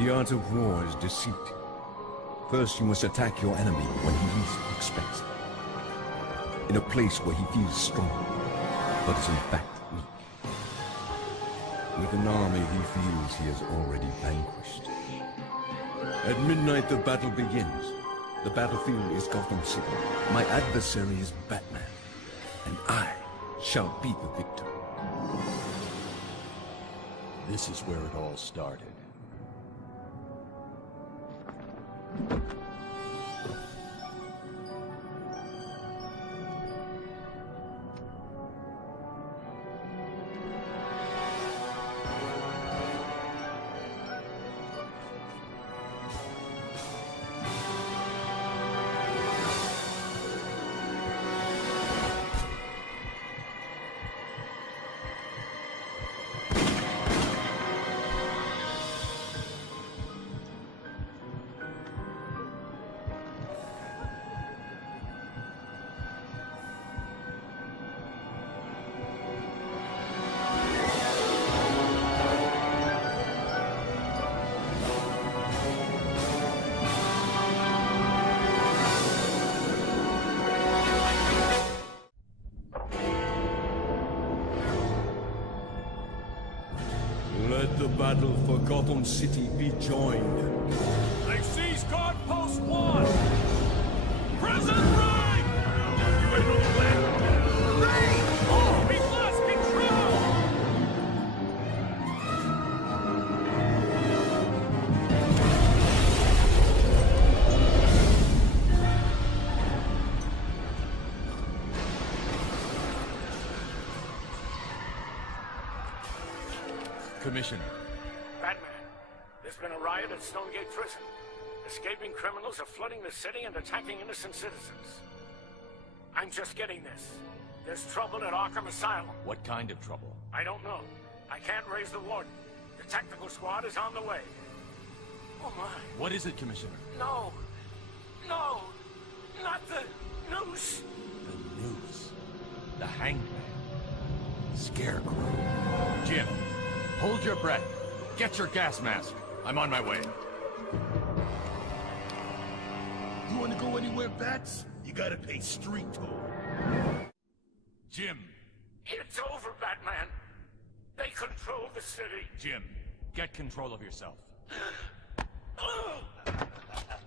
The art of war is deceit. First, you must attack your enemy when he least expects it. In a place where he feels strong, but is in fact weak. With an army he feels he has already vanquished. At midnight the battle begins. The battlefield is Gotham City. My adversary is Batman, and I shall be the victor. This is where it all started. Let the battle for Gotham City be joined. They've seized guard post 1! Prison break! You ain't no plan. Break! Oh, we've lost control! Commissioner. Batman, there's been a riot at Stonegate Prison. Escaping criminals are flooding the city and attacking innocent citizens. I'm just getting this. There's trouble at Arkham Asylum. What kind of trouble? I don't know. I can't raise the warden. The tactical squad is on the way. Oh my. What is it, Commissioner? No. No. Not the noose. The noose. The hangman. Scarecrow. Jim, hold your breath. Get your gas mask. I'm on my way. You want to go anywhere, Bats? You gotta pay street toll. Jim. It's over, Batman. They control the city. Jim, get control of yourself.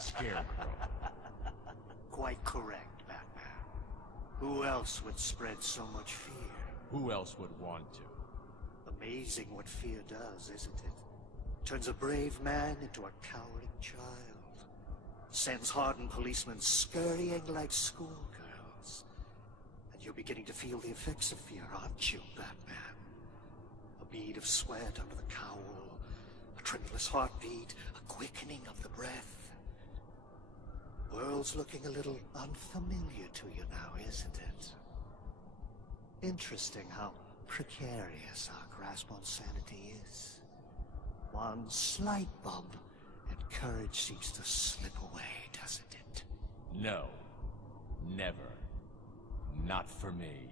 Scarecrow. Quite correct, Batman. Who else would spread so much fear? Who else would want to? Amazing what fear does, isn't it? Turns a brave man into a cowering child. Sends hardened policemen scurrying like schoolgirls. And you're beginning to feel the effects of fear, aren't you, Batman? A bead of sweat under the cowl, a tremulous heartbeat, a quickening of the breath. World's looking a little unfamiliar to you now, isn't it? Interesting how precarious our grasp on sanity is. One slight bump, and courage seems to slip away, doesn't it? No. Never. Not for me.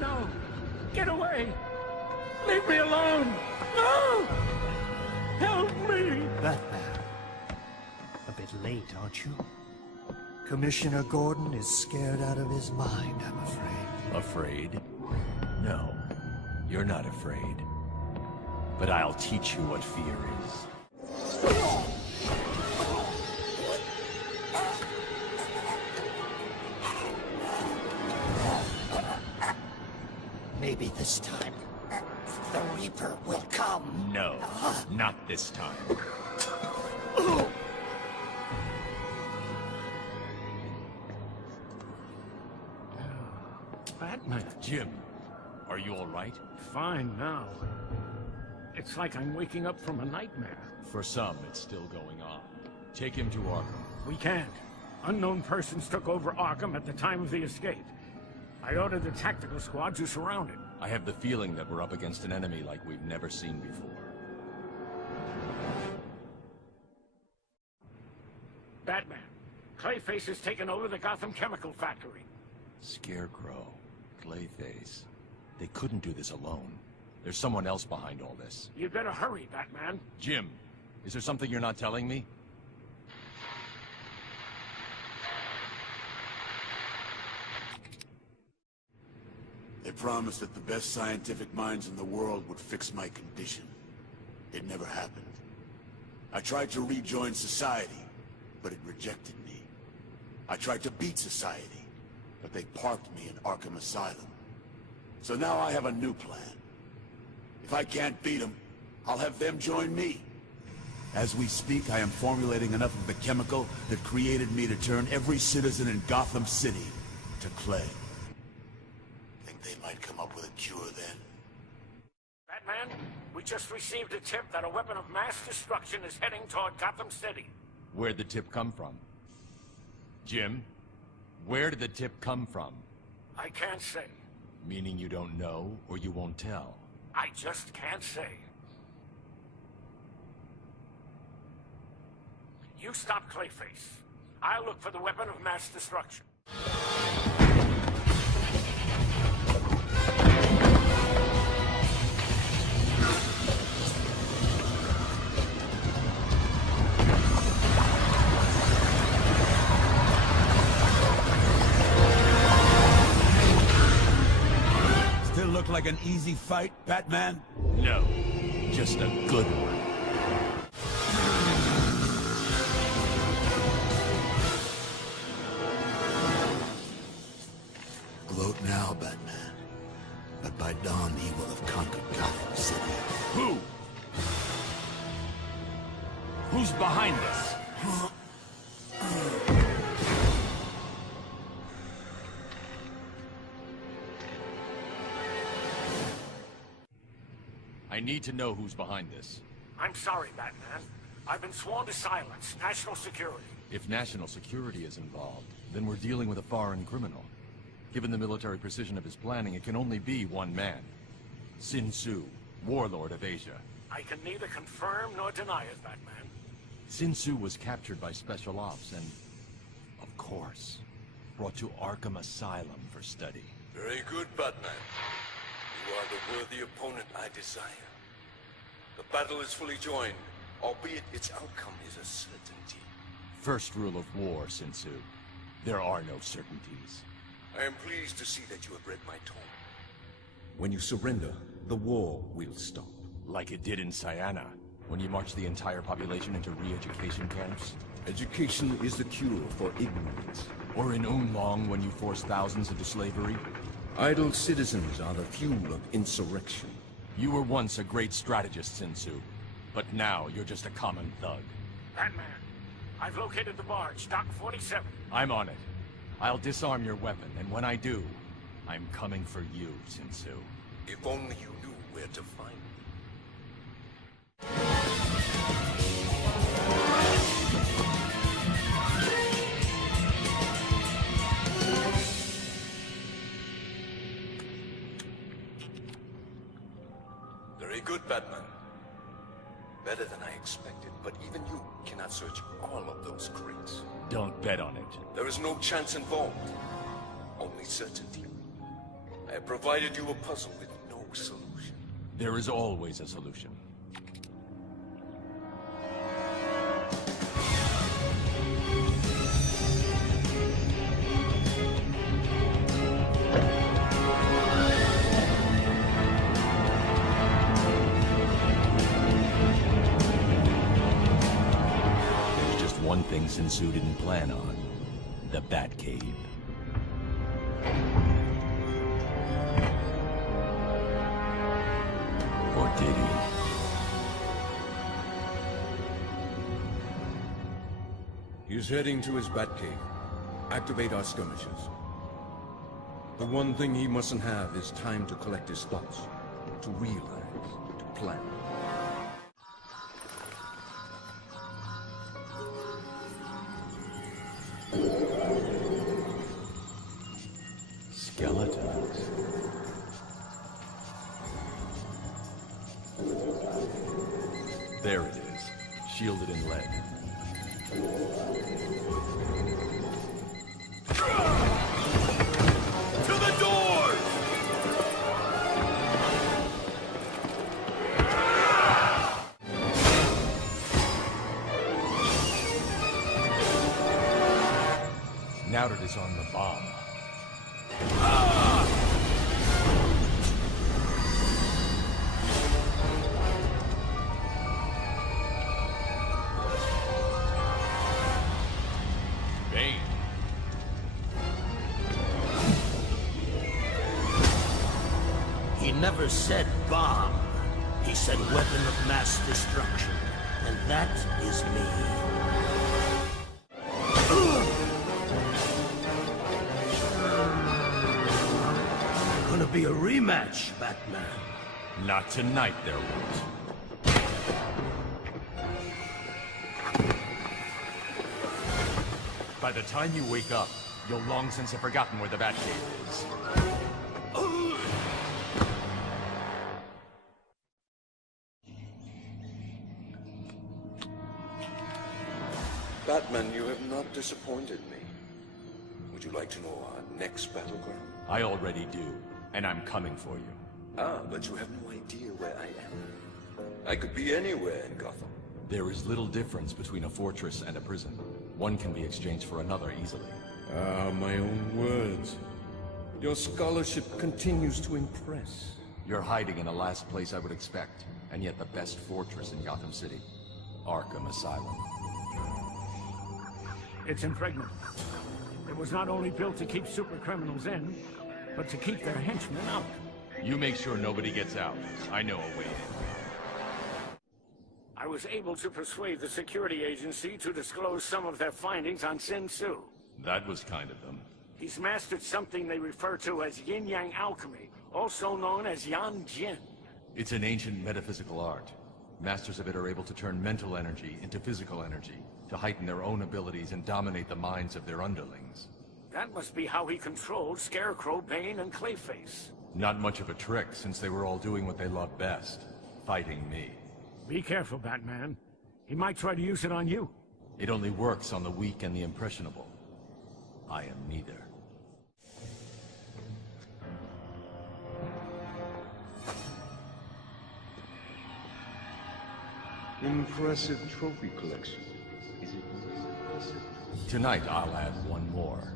No! Get away! Leave me alone! No! Help me! Batman. A bit late, aren't you? Commissioner Gordon is scared out of his mind, I'm afraid. Afraid? No. You're not afraid. But I'll teach you what fear is. Maybe this time, the Reaper will come. No. Not this time. Batman. Jim, are you all right? Fine now. It's like I'm waking up from a nightmare. For some, it's still going on. Take him to Arkham. We can't. Unknown persons took over Arkham at the time of the escape. I ordered the tactical squad to surround it. I have the feeling that we're up against an enemy like we've never seen before. Batman, Clayface has taken over the Gotham Chemical Factory. Scarecrow, Clayface. They couldn't do this alone. There's someone else behind all this. You'd better hurry, Batman. Jim, is there something you're not telling me? They promised that the best scientific minds in the world would fix my condition. It never happened. I tried to rejoin society, but it rejected me. I tried to beat society, but they parked me in Arkham Asylum. So now I have a new plan. If I can't beat them, I'll have them join me. As we speak, I am formulating enough of the chemical that created me to turn every citizen in Gotham City to clay. Think they might come up with a cure then? Batman, we just received a tip that a weapon of mass destruction is heading toward Gotham City. Where'd the tip come from? Jim, where did the tip come from? I can't say. Meaning you don't know, or you won't tell? I just can't say. You stop Clayface. I'll look for the weapon of mass destruction. Still look like an easy fight, Batman? No, just a good one. Gloat now, Batman. But by dawn, he will have conquered Gotham City. Who? Who's behind this? I need to know who's behind this. I'm sorry, Batman. I've been sworn to silence. National security. If national security is involved, then we're dealing with a foreign criminal. Given the military precision of his planning, it can only be one man. Sin Tzu, warlord of Asia. I can neither confirm nor deny it, Batman. Sin Tzu was captured by Special Ops and, of course, brought to Arkham Asylum for study. Very good, Batman. You are the worthy opponent I desire. The battle is fully joined, albeit its outcome is a certainty. First rule of war, Sin Tzu. There are no certainties. I am pleased to see that you have read my tone. When you surrender, the war will stop. Like it did in Siena, when you marched the entire population into re-education camps. Education is the cure for ignorance. Or in Oolong, when you forced thousands into slavery. Idle citizens are the fuel of insurrection. You were once a great strategist, Sin Tzu. But now you're just a common thug. Batman, I've located the barge, Dock 47. I'm on it. I'll disarm your weapon, and when I do, I'm coming for you, Sin Tzu. If only you knew where to find me. Very good, Batman. Better than I expected, but even you cannot search all of those crates. Don't bet on it. There is no chance involved, only certainty. I have provided you a puzzle with no solution. There is always a solution. One thing Sin Tzu didn't plan on. The Batcave. Or did he? He's heading to his Batcave. Activate our skirmishers. The one thing he mustn't have is time to collect his thoughts, to realize, to plan. Skeletons. There it is, shielded in lead. Now to disarm the bomb. Bane. He never said bomb. He said weapon of mass destruction. And that is me. Gonna be a rematch, Batman. Not tonight, there won't. By the time you wake up, you'll long since have forgotten where the Batcave is. Batman, you have not disappointed me. Would you like to know our next battleground? I already do, and I'm coming for you. Ah, but you have no idea where I am. I could be anywhere in Gotham. There is little difference between a fortress and a prison. One can be exchanged for another easily. Ah, my own words. Your scholarship continues to impress. You're hiding in the last place I would expect, and yet the best fortress in Gotham City. Arkham Asylum. It's impregnable. It was not only built to keep super criminals in, but to keep their henchmen out. You make sure nobody gets out. I know a way in. I was able to persuade the security agency to disclose some of their findings on Sin Tzu. That was kind of them. He's mastered something they refer to as yin-yang alchemy, also known as Yan Jin. It's an ancient metaphysical art. Masters of it are able to turn mental energy into physical energy, to heighten their own abilities and dominate the minds of their underlings. That must be how he controlled Scarecrow, Bane, and Clayface. Not much of a trick, since they were all doing what they love best, fighting me. Be careful, Batman. He might try to use it on you. It only works on the weak and the impressionable. I am neither. Impressive trophy collection. Is it? Tonight, I'll add one more.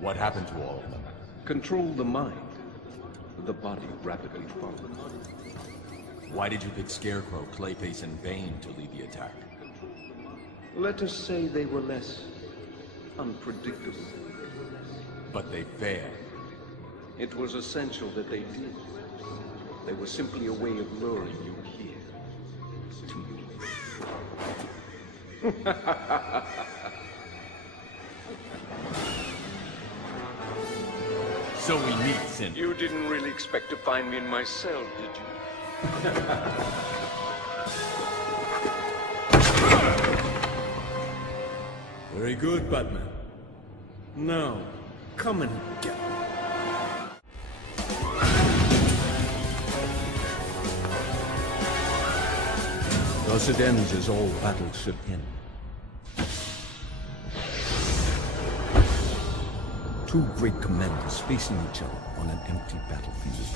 What happened to all of them? Control the mind. The body rapidly follows. Why did you pick Scarecrow, Clayface, and Bane to lead the attack? Let us say they were less unpredictable. But they failed. It was essential that they did. They were simply a way of luring you here. To you. So we meet, Sin. You didn't really expect to find me in my cell, did you? Very good, Batman. Now, come and get me. Thus it ends as all battles should end. Two great commanders facing each other on an empty battlefield.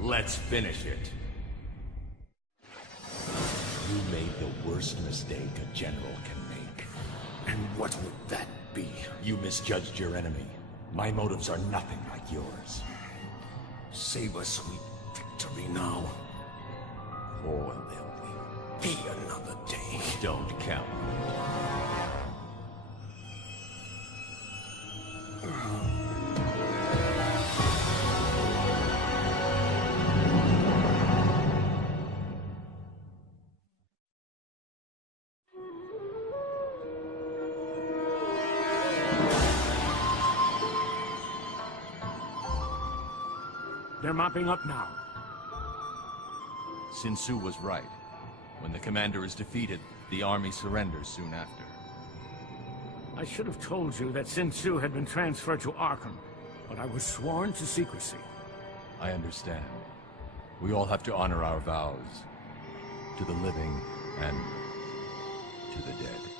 Let's finish it. You made the worst mistake a general can make. And what would that be? You misjudged your enemy. My motives are nothing like yours. Save a sweet victory now. Or there'll Be another day. Don't count. They're mopping up now. Sin Tzu was right. When the commander is defeated, the army surrenders soon after. I should have told you that Sin Tzu had been transferred to Arkham. but I was sworn to secrecy. I understand. We all have to honor our vows. To the living and to the dead.